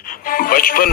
55,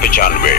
95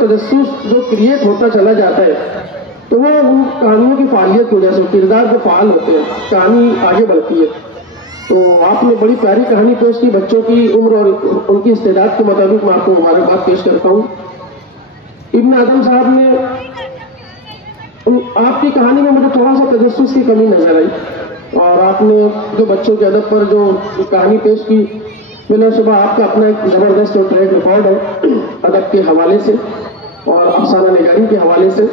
تجسس جو کریٹ ہوتا چلا جاتا ہے تو وہ ان کہانیوں کی فعالیت کی وجہ سے کردار جو فعال ہوتے ہیں کہانی آگے بڑھتی ہے. تو آپ نے بڑی پیاری کہانی پیش کی. بچوں کی عمر اور ان کی استعداد کے مطابق میں آپ کو مبارکباد پیش کرتا ہوں. ابن آدم صاحب نے آپ کی کہانی میں مجھے تھوڑا سا تجسس کی کمی نظر آئی اور آپ نے جو بچوں کے ادب پر جو کہانی پیش کی بلا شبہ آپ کا اپنا ایک زبردست اور ٹریک ریکارڈ ہے ادب کے حوالے سے اور افسانہ نگاری کے حوالے سے.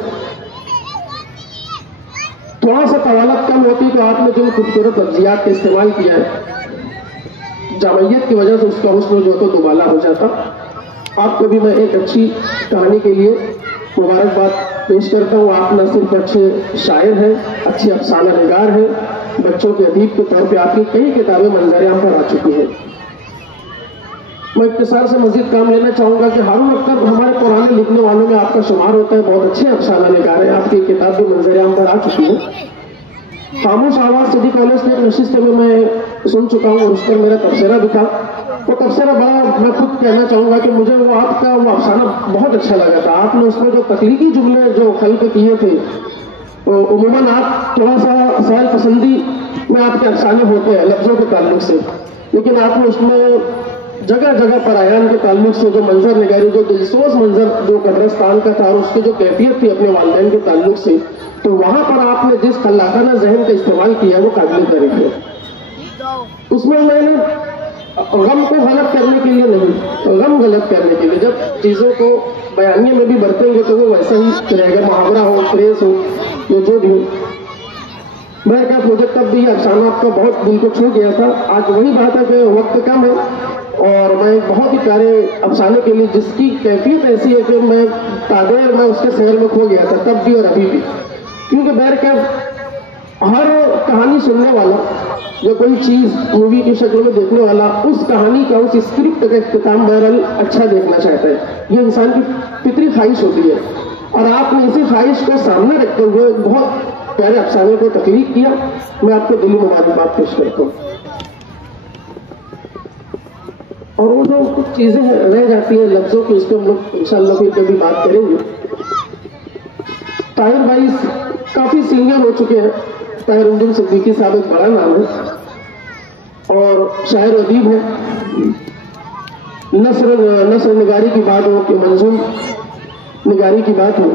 تھوڑا سا طوالت کم ہوتی تو آپ نے جو خوبصورت لفظیات کا استعمال کیا ہے جامعیت کی وجہ سے اس کا حسن جو تو دوبالا ہو جاتا. آپ کو بھی میں ایک اچھی کہانی کے لیے مبارکباد پیش کرتا ہوں. آپ نہ صرف اچھے شاعر ہیں اچھے افسانہ نگار ہیں بچوں کے ادیب کے طور پہ آپ کی کئی کتابیں منظر عام پر آ چکی ہیں. میں اختصار سے مزید کام لینا چاہوں گا کہ ہارون اختر ہمارے پرانے لکھنے والوں میں آپ کا شمار ہوتا ہے. بہت اچھے افسانہ نگار ہیں. آپ کی کتاب بھی منظر عام پر آ چکی ہے. خاموش آواز سٹی کالج کے ایک نشست میں سن چکا ہوں اور اس پر میرا تبصرہ بھی تھا. وہ تبصرہ بڑا میں خود کہنا چاہوں گا کہ مجھے وہ آپ کا وہ افسانہ بہت اچھا لگا تھا. آپ نے اس میں جو تخلیقی جملے جو خلق کیے تھے عموماً آپ تھوڑا سا سہل پسندی میں آپ کے افسانے ہوتے ہیں لفظوں کے تعلق سے, لیکن آپ نے اس میں جگہ جگہ پر عیان کے تعلق سے جو منظر نگاری جو دلسوز منظر جو قبرستان کا تھا اور اس کی جو کیفیت تھی اپنے والدین کے تعلق سے تو وہاں پر آپ نے جس خلاقانہ ذہن کا استعمال کیا وہ قابل تعریف ہے. اس میں نے غم کو غلط کرنے کے لیے نہیں غم غلط کرنے کے لیے جب چیزوں کو بیانیے میں بھی برتیں گے تو وہ ویسا ہی رہے گا محاورہ ہو فریز ہو یا جو بھی ہو. بہرکیف مجھے تب بھی یہ افسانہ آپ کا بہت دل کو چھو گیا تھا. آج وہی بات ہے کہ وقت کم ہے اور میں بہت ہی پیارے افسانے کے لیے جس کی کیفیت ایسی ہے کہ میں تابیر میں اس کے شہر میں کھو گیا تھا تب بھی اور ابھی بھی. کیونکہ بہرکیف ہر کہانی سننے والا یا کوئی چیز مووی کی شکل میں دیکھنے والا اس کہانی کا اس اسکرپٹ کا اختتام بہرحال اچھا دیکھنا چاہتا ہے. یہ انسان کی فطری خواہش ہوتی ہے اور آپ نے اسی خواہش کو سامنے رکھتے ہوئے بہت پیارے افسانے کو تخلیق کیا. میں آپ کو دلی مبارکباد پیش کرتا ہوں. اور وہ جو کچھ چیزیں رہ جاتی ہیں لفظوں کی اس پہ ہم لوگ انشاءاللہ پھر کبھی بات کریں گے. طاہر بھائی کافی سینئر ہو چکے ہیں. طاہر انجم صدیقی صاحب ایک بڑا نام ہے اور شاعر ادیب ہے. نثر نگاری کی بات ہو کہ منظوم نگاری کی بات ہو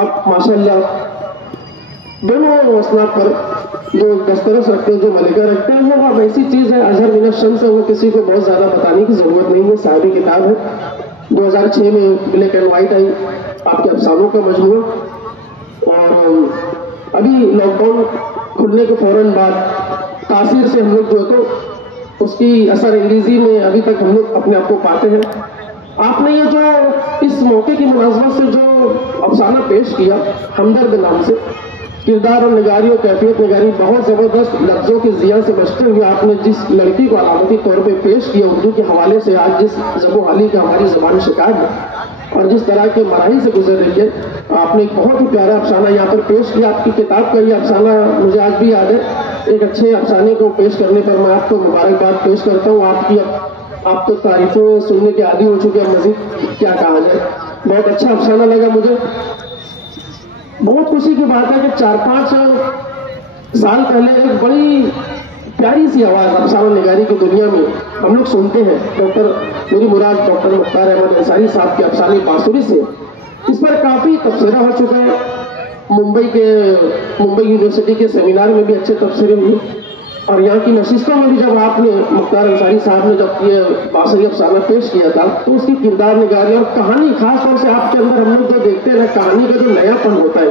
آپ ماشاءاللہ دونوں اسناد پر جو دسترس رکھتے ہیں جو ملکہ رکھتے ہیں وہ اب ایسی چیز ہے اظہر من الشمس ہے. وہ کسی کو بہت زیادہ بتانے کی ضرورت نہیں ہے. صاحبی کتاب ہے 2006 میں بلیک اینڈ وائٹ آئی آپ کے افسانوں کا مجموعہ. اور ابھی لاک ڈاؤن کھلنے کے فوراً بعد تاثیر سے ہم لوگ جو ہے تو اس کی اثر انگیزی میں ابھی تک ہم لوگ اپنے آپ کو پاتے ہیں. آپ نے یہ جو اس موقع کی مناسبت سے جو افسانہ پیش کیا ہمدرد نام سے کردار اور نگاری اور کیفیت نگاری بہت زبردست لفظوں کی ضیاء سے بچتے ہوئے آپ نے جس لڑکی کو علامتی طور پہ پیش کیا اردو کے حوالے سے آج جس زب و حالی کا ہماری زبان شکار ہے اور جس طرح کے مراحل سے گزر رہی ہے آپ نے ایک بہت ہی پیارا افسانہ یہاں پر پیش کیا. آپ کی کتاب کا یہ افسانہ مجھے آج بھی یاد ہے. ایک اچھے افسانے کو پیش کرنے پر میں آپ کو مبارکباد پیش کرتا ہوں. آپ تو تعریفیں سننے کے عادی ہو چکے ہیں مزید کیا کہا جائے. بہت اچھا افسانہ لگا مجھے. بہت خوشی کی بات ہے کہ 4-5 سال پہلے ایک بڑی پیاری سی آواز افسانہ نگاری کی دنیا میں ہم لوگ سنتے ہیں میری مراد ڈاکٹر مختار احمد انصاری صاحب کے افسانے بانسری سے. اس پر کافی تبصرہ ہو چکا ہے. ممبئی یونیورسٹی کے سیمینار میں بھی اچھے تبصرے ہوئے اور یہاں کی نشستوں میں بھی جب آپ نے مختار انصاری صاحب نے جب یہ بانسری افسانہ پیش کیا تھا تو اس کی کردار نگاری اور کہانی خاص طور سے آپ کے اندر ہم لوگ جو دیکھتے ہیں نا کہانی کا جو نیا پن ہوتا ہے.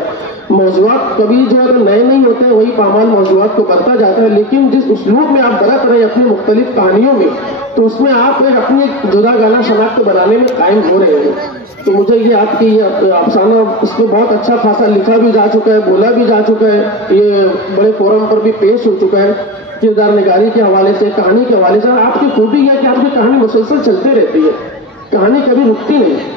موضوعات کبھی جو ہے نئے نہیں ہوتے ہیں وہی پامال موضوعات کو بڑھتا جاتا ہے لیکن جس اسلوب میں آپ برت رہے اپنی مختلف کہانیوں میں تو اس میں آپ ایک اپنی جدا گانا شناخت بنانے میں قائم ہو رہے ہیں. تو مجھے یہ آپ کی یہ افسانہ اس میں بہت اچھا خاصا لکھا بھی جا چکا ہے بولا بھی جا چکا ہے. یہ بڑے فورم پر بھی پیش ہو چکا ہے کردار نگاری کے حوالے سے کہانی کے حوالے سے. آپ کی خوبی ہے کہ آپ کی کہانی مسلسل چلتے رہتی ہے. کہانی کبھی رکتی نہیں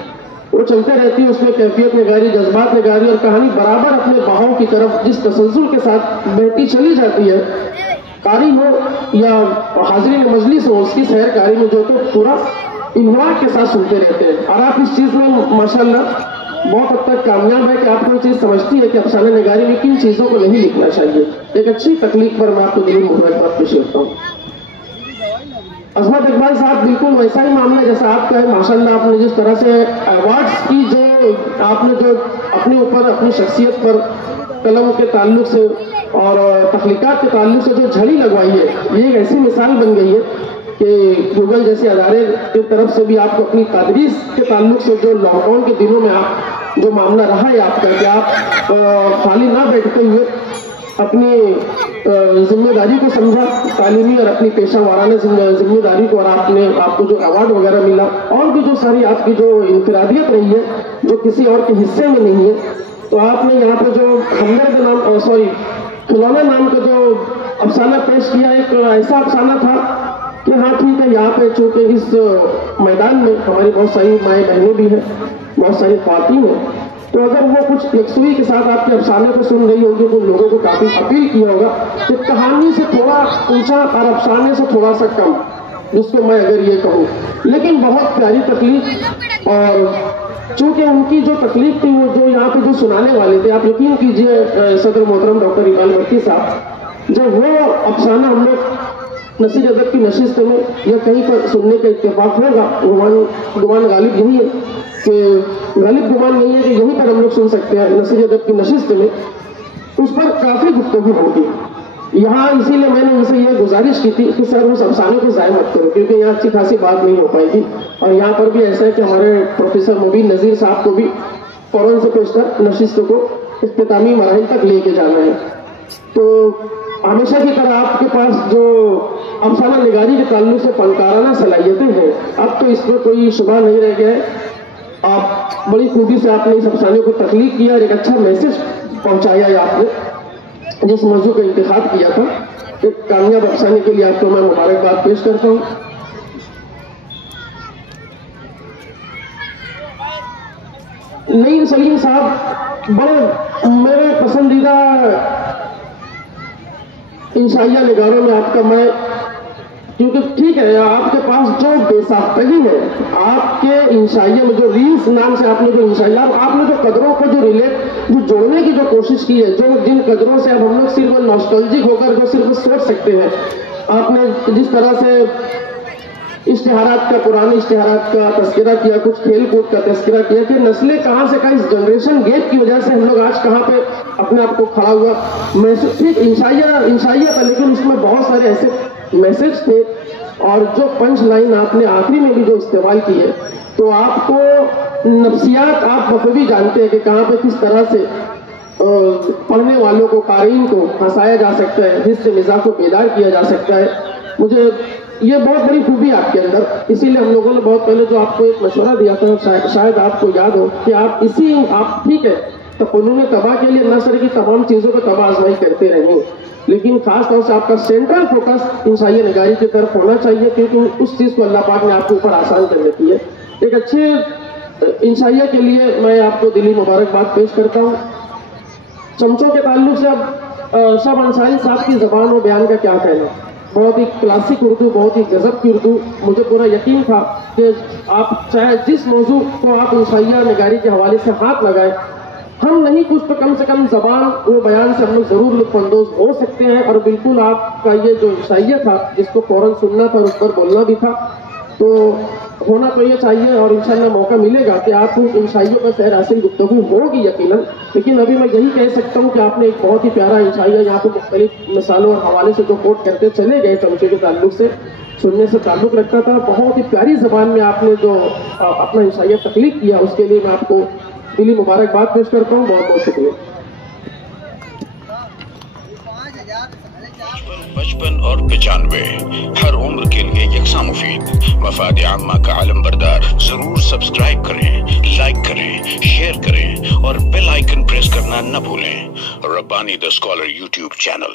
وہ چلتے رہتی ہے. اس میں کیفیت نگاری جذبات نگاری اور کہانی برابر اپنے بہاؤ کی طرف جس تسلسل کے ساتھ بہتی چلی جاتی ہے قاری ہو یا حاضرین مجلس ہو اس کی سیر کاری میں جو تو پورا انہراج کے ساتھ سنتے رہتے ہیں، اور آپ اس چیز میں ماشاءاللہ بہت حد تک کامیاب ہے کہ آپ کو یہ چیز سمجھتی ہے کہ افسانہ نگاری میں کن چیزوں کو نہیں لکھنا چاہیے۔ ایک اچھی تخلیق پر میں آپ کو دلی مبارکباد پیش کرتا ہوں۔ عظمت اقبال صاحب بالکل ویسا ہی معاملہ جیسا آپ کا ہے، ماشاءاللہ آپ نے جس طرح سے ایوارڈز کی جو آپ نے جو اپنے اوپر اپنی شخصیت پر قلم کے تعلق سے اور تخلیقات کے تعلق سے جو جھڑی لگوائی ہے، یہ ایک ایسی مثال بن گئی ہے کہ گوگل جیسے ادارے کی طرف سے بھی آپ کو اپنی تدریس کے تعلق سے جو لاک ڈاؤن کے دنوں میں آپ جو معاملہ رہا ہے آپ کا کہ آپ خالی نہ بیٹھتے ہوئے اپنی ذمہ داری کو سمجھا، تعلیمی اور اپنی پیشہ وارانہ ذمہ داری کو، اور آپ کو جو ایوارڈ وغیرہ ملا اور بھی جو ساری آپ کی جو انفرادیت رہی ہے جو کسی اور کے حصے میں نہیں ہے، تو آپ نے یہاں پہ جو کھلونا نام کا جو افسانہ پیش کیا، ایک ایسا افسانہ تھا کہ ہاں ٹھیک ہے، یہاں پہ چونکہ اس میدان میں ہماری بہت ساری مائیں بہنیں بھی ہیں، بہت ساری خواتین ہیں، تو اگر وہ کچھ یکسوئی کے ساتھ آپ کے افسانے کو سن رہی ہوگی تو لوگوں کو کافی اپیل کیا ہوگا کہ کہانی سے تھوڑا اونچا اور افسانے سے تھوڑا سا کم، جس کو میں اگر یہ کہوں، لیکن بہت پیاری تخلیق۔ اور چونکہ ان کی جو تکلیف تھی وہ جو یہاں پہ جو سنانے والے تھے، آپ یقین کیجئے صدر محترم ڈاکٹر اقبال برقی صاحب، جب وہ افسانہ ہم لوگ نصیر ادب کی نشست میں یا کہیں پر سننے کا اتفاق ہوگا، گمان غالب یہی ہے کہ غالب گمان نہیں ہے کہ یہیں پر ہم لوگ سن سکتے ہیں نصیر ادب کی نشست میں، اس پر کافی گفتگو ہوگی یہاں۔ اسی لیے میں نے ان سے یہ گزارش کی تھی کہ سر اس افسانے کو ضائع مت کرو، کیونکہ یہاں اچھی خاصی بات نہیں ہو پائے گی، اور یہاں پر بھی ایسا ہے کہ ہمارے پروفیسر مبین نذیر صاحب کو بھی فوراً سے پیشتر نشست کو اختتامی مراحل تک لے کے جانا ہے۔ تو ہمیشہ کی طرح آپ کے پاس جو افسانہ نگاری کے تعلق سے فنکارانہ صلاحیتیں ہیں، اب تو اس میں کوئی شبہ نہیں رہ گیا ہے، آپ بڑی خوبی سے آپ نے اس افسانے کو تخلیق کیا اور ایک اچھا میسج پہنچایا ہے آپ نے جس موضوع کا انتخاب کیا تھا۔ ایک کامیاب افسانے کے لیے آپ کو میں مبارکباد پیش کرتا ہوں۔ نعیم سلیم صاحب بڑے میرے پسندیدہ انشائیہ نگاروں میں آپ کا میں، کیونکہ ٹھیک ہے آپ کے پاس جو بے ساختگی ہے، آپ کے انشائیہ میں جو ریلز نام سے آپ نے جو انشائیہ، آپ نے جو قدروں کو جو جوڑنے کی جو کوشش کی ہے، جو جن قدروں سے اب ہم لوگ صرف نوسٹلجک ہو کر جو صرف سوچ سکتے ہیں، آپ نے جس طرح سے اشتہارات کا، پرانے اشتہارات کا تذکرہ کیا، کچھ کھیل کود کا تذکرہ کیا کہ نسلیں کہاں سے کہیں، اس جنریشن گیپ کی وجہ سے ہم لوگ آج کہاں پہ اپنے آپ کو کھڑا ہوا محسوس، ٹھیک انشائیہ تھا لیکن اس میں بہت سارے ایسے میسج تھے، اور جو پنچ لائن آپ نے آخری میں بھی جو استعمال کی ہے، تو آپ کو نفسیات آپ بخوبی جانتے ہیں کہ کہاں پہ کس طرح سے پڑھنے والوں کو، قارئین کو ہنسایا جا سکتا ہے، حس مزاح کو بیدار کیا جا سکتا ہے۔ مجھے یہ بہت بڑی خوبی آپ کے اندر، اسی لیے ہم لوگوں نے بہت پہلے جو آپ کو ایک مشورہ دیا تھا، شاید آپ کو یاد ہو کہ آپ ٹھیک ہے تو فنون تباہ کے لیے نثر کی تمام چیزوں پہ تباہ آزمائی کرتے رہیں، لیکن خاص طور سے آپ کا سینٹرل فوکس انشائیہ نگاری کی طرف ہونا چاہیے، کیونکہ اس چیز کو اللہ پاک نے آپ کے اوپر آسان کر رکھی ہے۔ ایک اچھے انشائیہ کے لیے میں آپ کو دلی مبارکباد پیش کرتا ہوں۔ چمچوں کے تعلق سے اب شب انصاری صاحب کی زبان و بیان کا کیا کہنا، بہت ہی کلاسک اردو، بہت ہی غضب کی اردو، مجھے پورا یقین تھا کہ آپ چاہے جس موضوع کو آپ انشائیہ نگاری کے حوالے سے ہاتھ لگائیں، ہم نہیں کچھ تو کم سے کم زبان و بیان سے ہم لوگ ضرور لطف اندوز ہو سکتے ہیں، اور بالکل آپ کا یہ جو انشائیہ تھا جس کو فوراً سننا تھا اور اس پر بولنا بھی تھا، تو ہونا تو یہ چاہیے، اور انشاءاللہ موقع ملے گا کہ آپ ان انشائیوں پر سیر حاصل گفتگو ہوگی یقیناً، لیکن ابھی میں یہی کہہ سکتا ہوں کہ آپ نے ایک بہت ہی پیارا انشائیہ یہاں پہ مختلف مثالوں اور حوالے سے جو کوٹ کرتے چلے گئے، چمچے کے تعلق سے سننے سے تعلق رکھتا تھا، بہت ہی پیاری زبان میں آپ نے جو اپنا انشائیہ تخلیق کیا، اس کے لیے میں آپ کو دلی مبارکباد پیش کرتا ہوں، بہت بہت شکریہ۔ 55 اور 95 ہر عمر کے لیے یکساں مفید، مفاد عامہ کا عالم بردار۔ ضرور سبسکرائب کریں، لائک کریں، شیئر کریں اور بیل آئیکن پریس کرنا نہ بھولیں۔ ربانی دا اسکالر یوٹیوب چینل۔